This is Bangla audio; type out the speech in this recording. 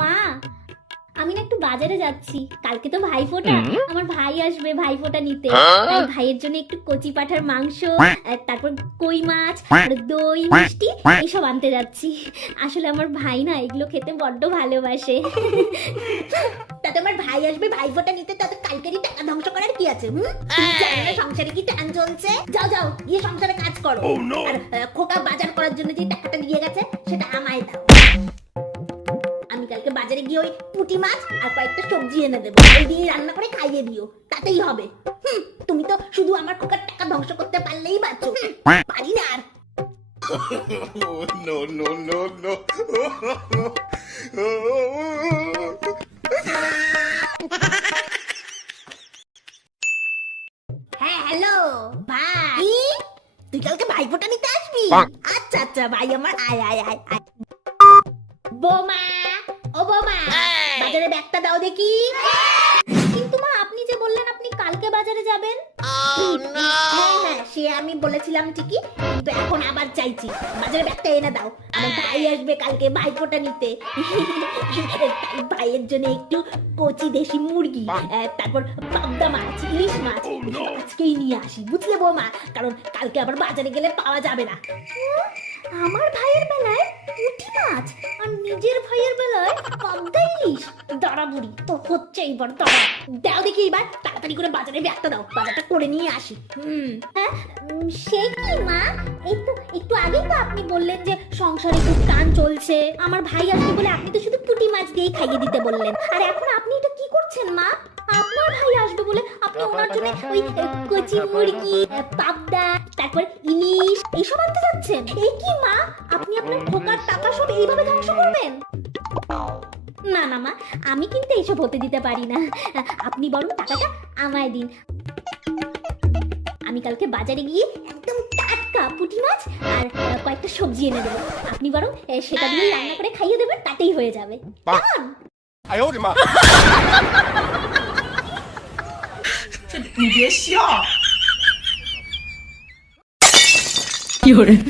মা, আমি না একটু বাজারে যাচ্ছি, কালকে তো ভাইফোঁটা। আমার ভাই আসবে ভাইফোঁটা নিতে, তাই ভাইয়ের জন্য একটু কচি পাঁঠার মাংস, তারপর কই মাছ আর দই মিষ্টি এইসব আনতে যাচ্ছি। আসলে আমার ভাই না এগুলো খেতে বড্ড ভালোবাসে। তাতে আমার ভাই আসবে ভাইফোঁটা নিতে, তাতে কালকেরই টাকা ধ্বংস করার কি আছে? তুমি জানো না সংসারে কি টান চলছে? যাও যাও গিয়ে সংসারে কাজ করো। আর খোকা বাজার করার জন্য যে টাকাটা দিয়ে গেছে সেটা আমায় দাও। আমি কালকে বাজারে গিয়ে ওই পুঁটি মাছ আর কয়েকটা সবজি এনে দেবো, ওই দিয়ে রান্না করে খাইয়ে দিও, তাতেই হবে। তুমি তো শুধু আমার খোকার টাকা ধ্বংস করতে পারলেই বাঁচো, পারি না আর। No, no, no, no. হ্যাঁ হ্যালো ভাই, তুই কালকে ভাইফোঁটা নিতে আসবি? আচ্ছা আচ্ছা ভাই আমার, আয় আয় আয় আয়। বোমা, ও বোমা, বাজারে ব্যাগটা দাও দেখি। কিন্তু মা, আপনি যে বললেন আপনি কালকে বাজারে যাবেন। হ্যাঁ হ্যাঁ সে আমি বলেছিলাম ঠিকই, কিন্তু এখন আবার চাইছি বাজারে ব্যাগটা এনে দাও। আমার ভাই আসবে কালকে ভাইফোঁটা নিতে, তাই ভাইয়ের জন্য একটু কচি দেশি মুরগি, তারপর পাবদা মাছ, ইলিশ মাছ, আজকেই নিয়ে আসি বুঝলে বৌমা, কারণ কালকে আবার বাজারে গেলে পাওয়া যাবে না। আমার ভাইয়ের বেলায় পুঁটি মাছ আর নিজের ভাইয়ের বেলায় পাবদা ইলিশ। দাঁড়া বুড়ি, তো হচ্ছে এইবার, দাঁড়া দাও দেখি এবার, তাড়াতাড়ি করে বাজারে ব্যাগটা দাও, বাজারটা করে নিয়ে আসি। হ্যাঁ, সে কি মা, একটু আগেই তো আপনি বললেন যে সংসারে খুব টান চলছে, আমার ভাই আসবে বলে আপনি তো শুধু পুঁটি মাছ দিয়েই খাইয়ে দিতে বললেন, আর এখন আপনি এটা কি করছেন মা? আপনার ভাই আসবে বলে আপনি ওনার জন্য ওই কচি মুরগি, পাবদা, তারপর ইলিশ এইসব আনতে যাচ্ছেন। এই কি মা, আপনি আপনার খোকার টাকা সব এইভাবে ধ্বংস করবেন? না না মা, আমি কিন্তু এইসব হতে দিতে পারি না। আপনি বরং টাকাটা আমায় দিন, আমি কালকে বাজারে গিয়ে একদম টাটকা পুঁটি মাছ আর কয়েকটা সবজি এনে দেবো। আপনি বরং সেটা দিয়ে রান্না করে খাইয়ে দেবেন, তাতেই হয়ে যাবে। কেমন? 哎呦我的妈！你别笑。有人。